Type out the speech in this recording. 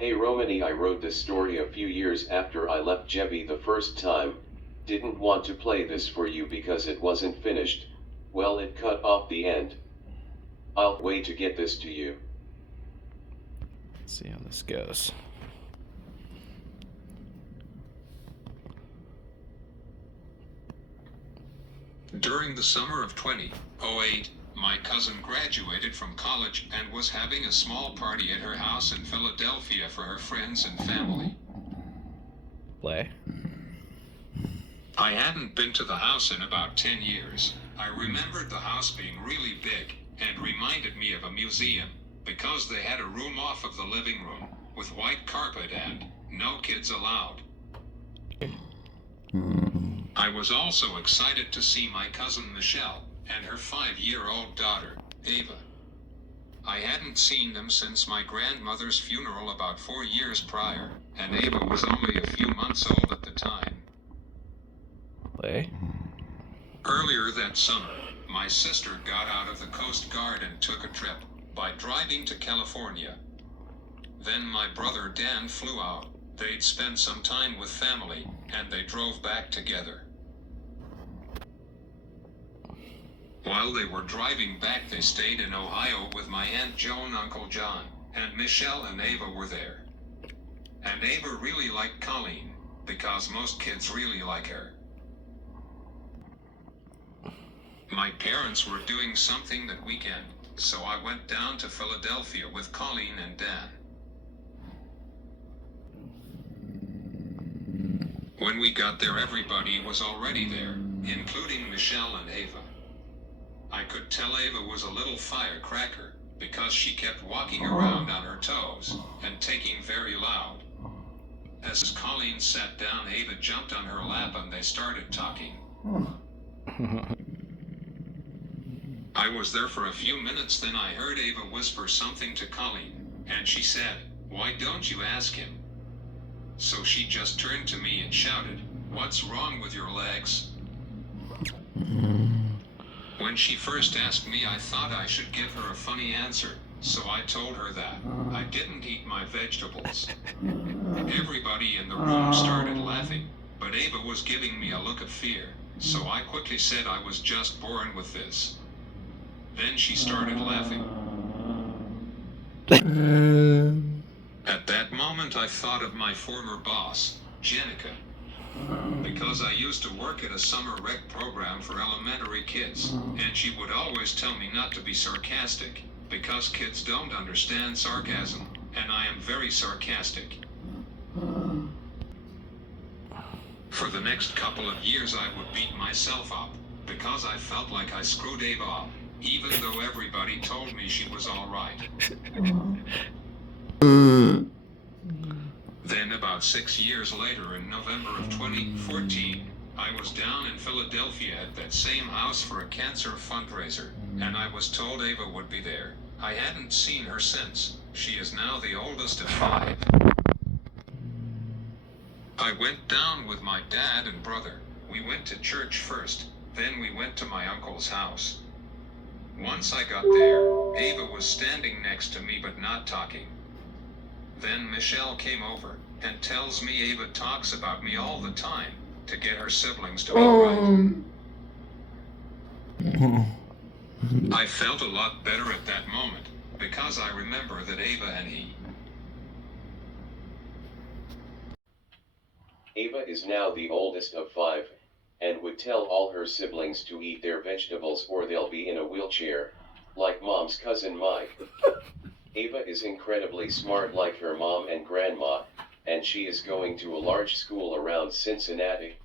Hey Romani, I wrote this story a few years after I left Jebi the first time. Didn't want to play this for you because it wasn't finished. Well, it cut off the end. I'll wait to get this to you. Let's see how this goes. During the summer of 2008, my cousin graduated from college and was having a small party at her house in Philadelphia for her friends and family. Play. I hadn't been to the house in about 10 years. I remembered the house being really big and reminded me of a museum because they had a room off of the living room with white carpet and no kids allowed. I was also excited to see my cousin Michelle and her 5-year-old daughter, Ava. I hadn't seen them since my grandmother's funeral about 4 years prior, and Ava was only a few months old at the time. Play. Earlier that summer, my sister got out of the Coast Guard and took a trip by driving to California. Then my brother Dan flew out. They'd spend some time with family, and they drove back together. While they were driving back, they stayed in Ohio with my Aunt Jo and Uncle John, and Michelle and Ava were there. And Ava really liked Colleen, because most kids really like her. My parents were doing something that weekend, so I went down to Philadelphia with Colleen and Dan. When we got there, everybody was already there, including Michelle and Ava. I could tell Ava was a little firecracker, because she kept walking around on her toes, and taking very loud. As Colleen sat down, Ava jumped on her lap and they started talking. I was there for a few minutes, then I heard Ava whisper something to Colleen, and she said, "Why don't you ask him?" So she just turned to me and shouted, "What's wrong with your legs?" When she first asked me, I thought I should give her a funny answer, so I told her that I didn't eat my vegetables. Everybody in the room started laughing, but Ava was giving me a look of fear, so I quickly said I was just born with this. Then she started laughing. At that moment I thought of my former boss, Jenica. Because I used to work at a summer rec program for elementary kids, and she would always tell me not to be sarcastic, because kids don't understand sarcasm, and I am very sarcastic. For the next couple of years I would beat myself up, because I felt like I screwed Ava up, even though everybody told me she was alright. Then about 6 years later, in November of 2014, I was down in Philadelphia at that same house for a cancer fundraiser, and I was told Ava would be there. I hadn't seen her since. She is now the oldest of 5. I went down with my dad and brother. We went to church first, then we went to my uncle's house. Once I got there, Ava was standing next to me but not talking. Then Michelle came over and tells me Ava talks about me all the time to get her siblings to be right. I felt a lot better at that moment because I remember that Ava and he. Ava is now the oldest of 5, and would tell all her siblings to eat their vegetables or they'll be in a wheelchair, like mom's cousin Mike. Ava is incredibly smart like her mom and grandma, and she is going to a large school around Cincinnati.